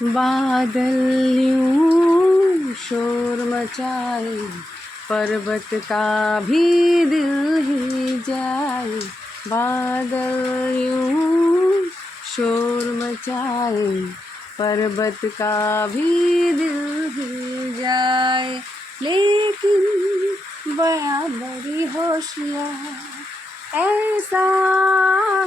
बादल यूं शोर मचाए, पर्वत का भी दिल हिल जाए। बादल यूं शोर मचाए, पर्वत का भी दिल हिल जाए। लेकिन बराबरी होशियार, ऐसा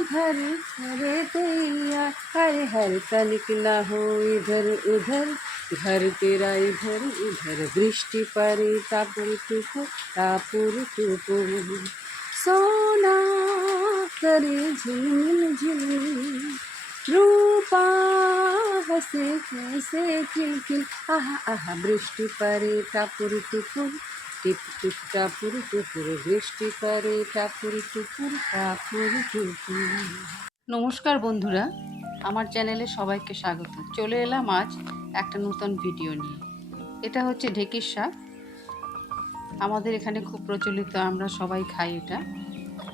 घर करे तैयार, हर हर तनिक ना हो इधर उधर, घर तेरा इधर उधर। वृष्टि पड़े टापुर टुपुर टापुर टुपुर, सोना करे झिलमिल झिलमिल, रूपा हंसे कैसे खिलखिल। आहा आहा वृष्टि पड़े टापुर टुपुर, টিপ টিপ টাপুর টুপুর, বৃষ্টি পড়ে টাপুর টুপুর টাপুর টুপুর। নমস্কার বন্ধুরা, আমার চ্যানেলে সবাইকে স্বাগত। চলে এলাম আজ একটা নতুন ভিডিও নিয়ে। এটা হচ্ছে ঢেঁকির শাক। আমাদের এখানে খুব প্রচলিত, আমরা সবাই খাই এটা।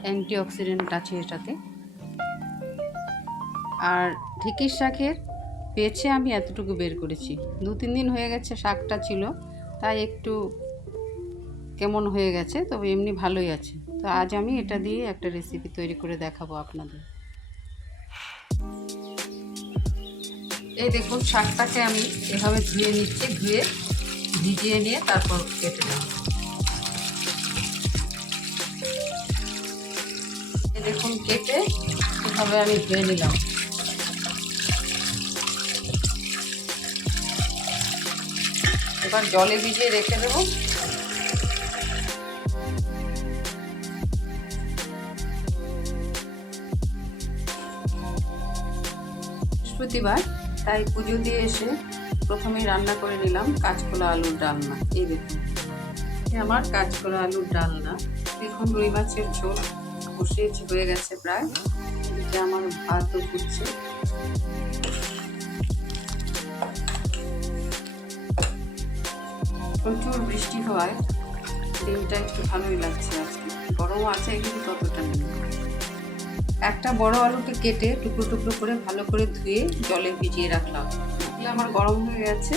অ্যান্টিঅক্সিডেন্ট আছে এটাতে। আর ঢেঁকির শাকের বেছে আমি এতটুকু বের করেছি। 2-3 দিন হয়ে গেছে শাকটা ছিল, তাই একটু কেমন হয়ে গেছে, তবে এমনি ভালোই আছে। তো আজ আমি এটা দিয়ে একটা রেসিপি তৈরি করে দেখাবো আপনাদের। এই দেখুন, শাকটাকে আমি এভাবে ধুয়ে নিচ্ছি, ধুয়ে ভিজিয়ে নিয়ে তারপর কেটে নেব। এই দেখুন, কেটে এভাবে আমি ধুয়ে নিলাম। এবার জলে ভিজিয়ে রেখে দেবো। বৃহস্পতিবার, তাই পুজো দিয়ে এসে প্রথমেই রান্না করে নিলাম কাঁচকলা আলুর ডালনা। এই দেখুন, আমার কাঁচকলা আলুর ডালনা। দেখুন, রুই মাছের ঝোল বসিয়েছি, হয়ে গেছে প্রায়। এদিকে আমার ভাতও ফুটছে। প্রচুর বৃষ্টি হওয়ায় দিনটা একটু ভালোই লাগছে আজকে। গরম আছে কিন্তু ততটা নেই। একটা বড় আলুকে কেটে টুকরো টুকরো করে ভালো করে ধুয়ে জলে ভিজিয়ে রাখলাম। এগুলো আমার গরম হয়ে গেছে।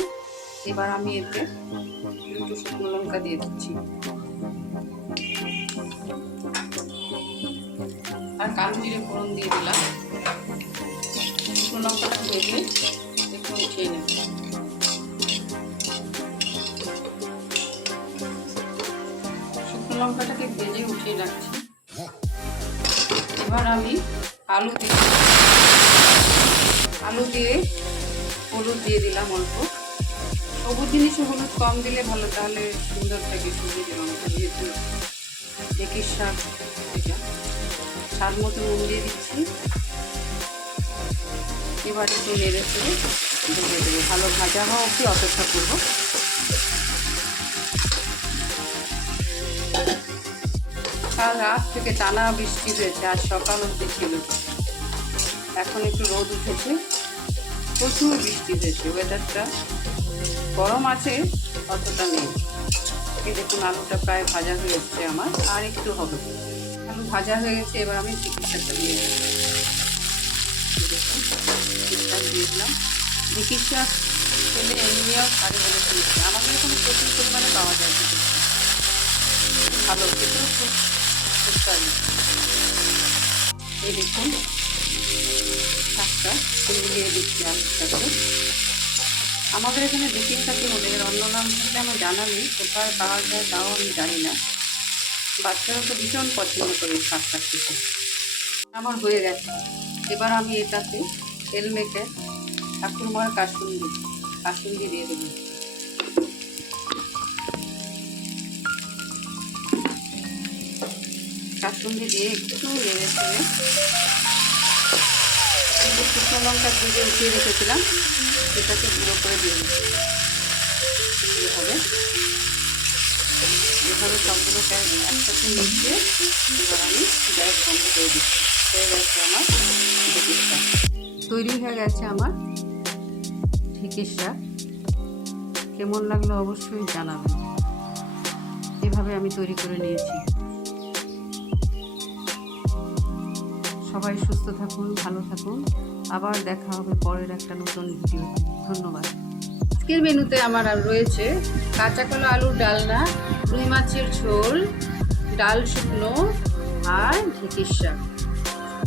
এবার আমি এতে দুটো শুকনো লঙ্কা দিয়ে দিচ্ছি, আর কালো জিরে ফোড়ন দিয়ে দিলাম। শুকনো লঙ্কাটা ভেজে একটু উঠিয়ে নেব। শুকনো লঙ্কাটাকে ভেজে উঠিয়ে রাখছি। এবার আমি আলু দিয়ে হলুদ দিয়ে দিলাম অল্প। সবুজ জিনিসে হলুদ কম দিলে ভালো, তাহলে সুন্দর থাকে সবুজ রঙটা। যেহেতু ঢেঁকির শাক, এটা স্বাদ মতো নুন দিয়ে দিচ্ছি। এবার একটু নেড়ে চেড়ে ভেজে দেবো। ভালো ভাজা হওয়া অবধি অপেক্ষা করবো। কাল রাত থেকে টানা বৃষ্টি হয়েছে, আজ সকাল অবধি ছিল। এখন একটু রোদ উঠেছে, প্রচুর বৃষ্টি হয়েছে। ওয়েদারটা গরম আছে, অতটা নেই। এই দেখুন, আলুটা প্রায় ভাজা হয়ে এসছে আমার, আর একটু হবে। আলু ভাজা হয়ে গেছে। এবার আমি ঢেঁকির শাকটা দিয়ে দিলাম। দিয়ে দিলাম। ঢেঁকির শাক খেলে এমনিও সারে বলে ফেলছে। আমাদের এখানে প্রচুর পরিমাণে পাওয়া যায়। ভালো খেতেও খুব সুস্বাদু। এই দেখুন, শাকটা দিয়ে দিচ্ছি আলুটাকে। আমাদের এখানে ঢেঁকির শাকই বলে, এর অন্য নাম থাকলে আমার জানা নেই। কোথায় পাওয়া যায় তাও আমি জানি না। বাচ্চারা তো ভীষণ পছন্দ করে এই শাকটা খেতে। আমার হয়ে গেছে। এবার আমি এটাতে তেল মেখে ঠাকুরমার কাসুন্দি দিয়ে দেবো। কাসুন্দি দিয়ে একটু নেড়ে চেড়ে শুকনো লঙ্কা ভেজে উঠিয়ে রেখেছিলাম, সেটাকে গুঁড়ো করে দিয়ে দিচ্ছি। এভাবে সবগুলোকে একসাথে মিশিয়ে এবার আমি গ্যাস বন্ধ করে দিচ্ছি। হয়ে গেছে আমার ঢেঁকির শাক। তৈরি হয়ে গেছে আমার ঢেঁকির শাক। কেমন লাগলো অবশ্যই জানাবেন। এভাবে আমি তৈরি করে নিয়েছি। সবাই সুস্থ থাকুন, ভালো থাকুন। আবার দেখা হবে পরের একটা নতুন ভিডিও। ধন্যবাদ। আজকের মেনুতে আমার আর রয়েছে কাঁচা কলা আলুর ডালনা, রুই মাছের ঝোল, ডাল শুকনো আর ঢেঁকির শাক।